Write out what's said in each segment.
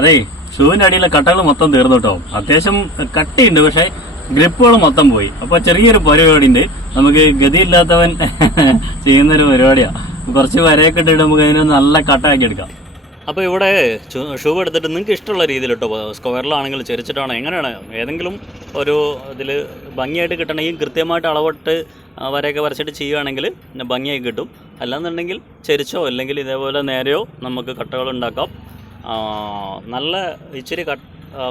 അതെ, ഷൂവിന്റെ അടിയിലെ കട്ടകൾ മൊത്തം തീർന്നു കേട്ടോ. അത്യാവശ്യം കട്ടിയുണ്ട്, പക്ഷെ ഗ്രിപ്പുകൾ മൊത്തം പോയി. അപ്പൊ ചെറിയൊരു പരിപാടി ഉണ്ട്, നമുക്ക് ഗതിയില്ലാത്തവൻ ചെയ്യുന്നൊരു പരിപാടിയാ. കുറച്ച് വരയൊക്കെ ഇട്ടിട്ട് നമുക്ക് അതിനെ നല്ല കട്ടാക്കി എടുക്കാം. അപ്പോൾ ഇവിടെ ഷൂ എടുത്തിട്ട് നിങ്ങൾക്ക് ഇഷ്ടമുള്ള രീതിയിൽ കേട്ടോ, സ്ക്വയറിലാണെങ്കിൽ ചെരിച്ചിട്ടാണോ എങ്ങനെയാണ് ഏതെങ്കിലും ഒരു ഇതിൽ ഭംഗിയായിട്ട് കിട്ടണമെങ്കിൽ കൃത്യമായിട്ട് അളവിട്ട് വരയൊക്കെ വരച്ചിട്ട് ചെയ്യുകയാണെങ്കിൽ ഭംഗിയായി കിട്ടും. അല്ലാന്നുണ്ടെങ്കിൽ ചെരിച്ചോ അല്ലെങ്കിൽ ഇതേപോലെ നേരെയോ നമുക്ക് കട്ടകൾ ഉണ്ടാക്കാം. നല്ല ഇച്ചിരി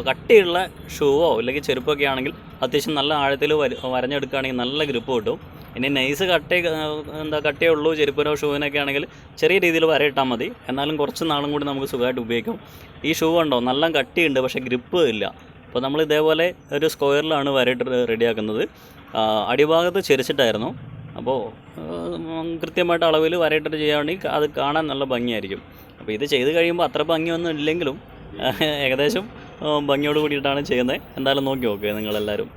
കട്ടിയുള്ള ഷൂവോ അല്ലെങ്കിൽ ചെരുപ്പൊക്കെ ആണെങ്കിൽ അത്യാവശ്യം നല്ല ആഴത്തിൽ വരഞ്ഞെടുക്കുകയാണെങ്കിൽ നല്ല ഗ്രിപ്പ് കിട്ടും. ഇനി നൈസ് കട്ടിയേ ഉള്ളൂ ചെരുപ്പിനോ ഷൂവിനൊക്കെ ആണെങ്കിൽ ചെറിയ രീതിയിൽ വരയിട്ടാൽ മതി. എന്നാലും കുറച്ച് നാളും കൂടി നമുക്ക് സുഖമായിട്ട് ഉപയോഗിക്കാം. ഈ ഷൂ ഉണ്ടോ നല്ല കട്ടിയുണ്ട്, പക്ഷേ ഗ്രിപ്പ് ഇല്ല. അപ്പോൾ നമ്മൾ ഇതേപോലെ ഒരു സ്ക്വയറിലാണ് വരയിട്ട് റെഡിയാക്കുന്നത്. അടിഭാഗത്ത് ചെരിച്ചിട്ടായിരുന്നു. അപ്പോൾ കൃത്യമായിട്ട് അളവിൽ വരയിട്ടിട്ട് ചെയ്യുകയാണെങ്കിൽ അത് കാണാൻ നല്ല ഭംഗിയായിരിക്കും. അപ്പോൾ ഇത് ചെയ്ത് കഴിയുമ്പോൾ അത്ര ഭംഗിയൊന്നും ഇല്ലെങ്കിലും ഏകദേശം ഭംഗിയോട് കൂടിയിട്ടാണ് ചെയ്യുന്നത്. എന്തായാലും നോക്കി നോക്കുക നിങ്ങളെല്ലാവരും.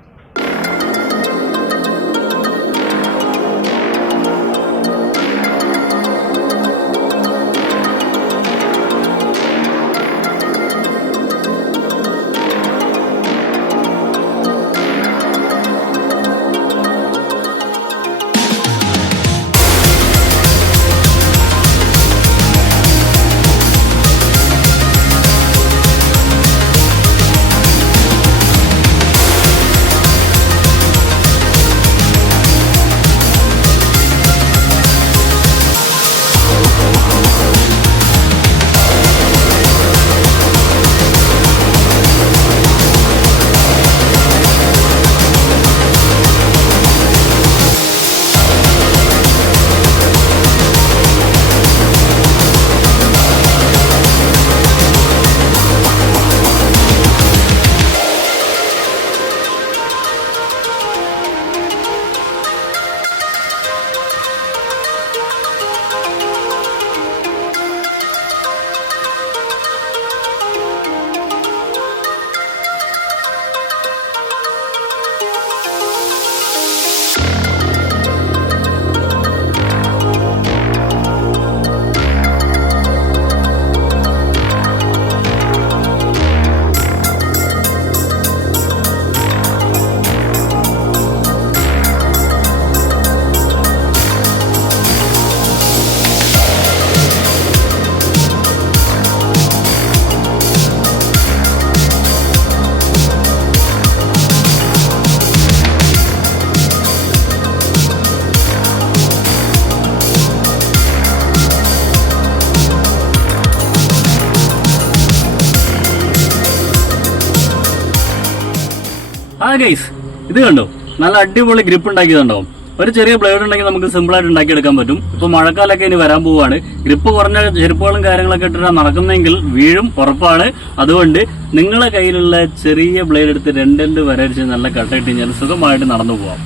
ഗൈസ്, ഇത് കണ്ടോ, നല്ല അടിപൊളി ഗ്രിപ്പ് ഉണ്ടാക്കിയതുണ്ടാവും. ഒരു ചെറിയ ബ്ലേഡ് ഉണ്ടെങ്കിൽ നമുക്ക് സിമ്പിളായിട്ട് ഉണ്ടാക്കിയെടുക്കാൻ പറ്റും. ഇപ്പൊ മഴക്കാലമൊക്കെ ഇനി വരാൻ പോവുകയാണ്. ഗ്രിപ്പ് കുറഞ്ഞ ചെരുപ്പുകളും കാര്യങ്ങളൊക്കെ ഇട്ടിട്ടാണ് നടക്കുന്നതെങ്കിൽ വീഴും, ഉറപ്പാണ്. അതുകൊണ്ട് നിങ്ങളെ കയ്യിലുള്ള ചെറിയ ബ്ലേഡ് എടുത്ത് രണ്ട് വരച്ച് നല്ല കട്ടയിട്ട് കഴിഞ്ഞാൽ സുഖമായിട്ട് നടന്നു പോവാം.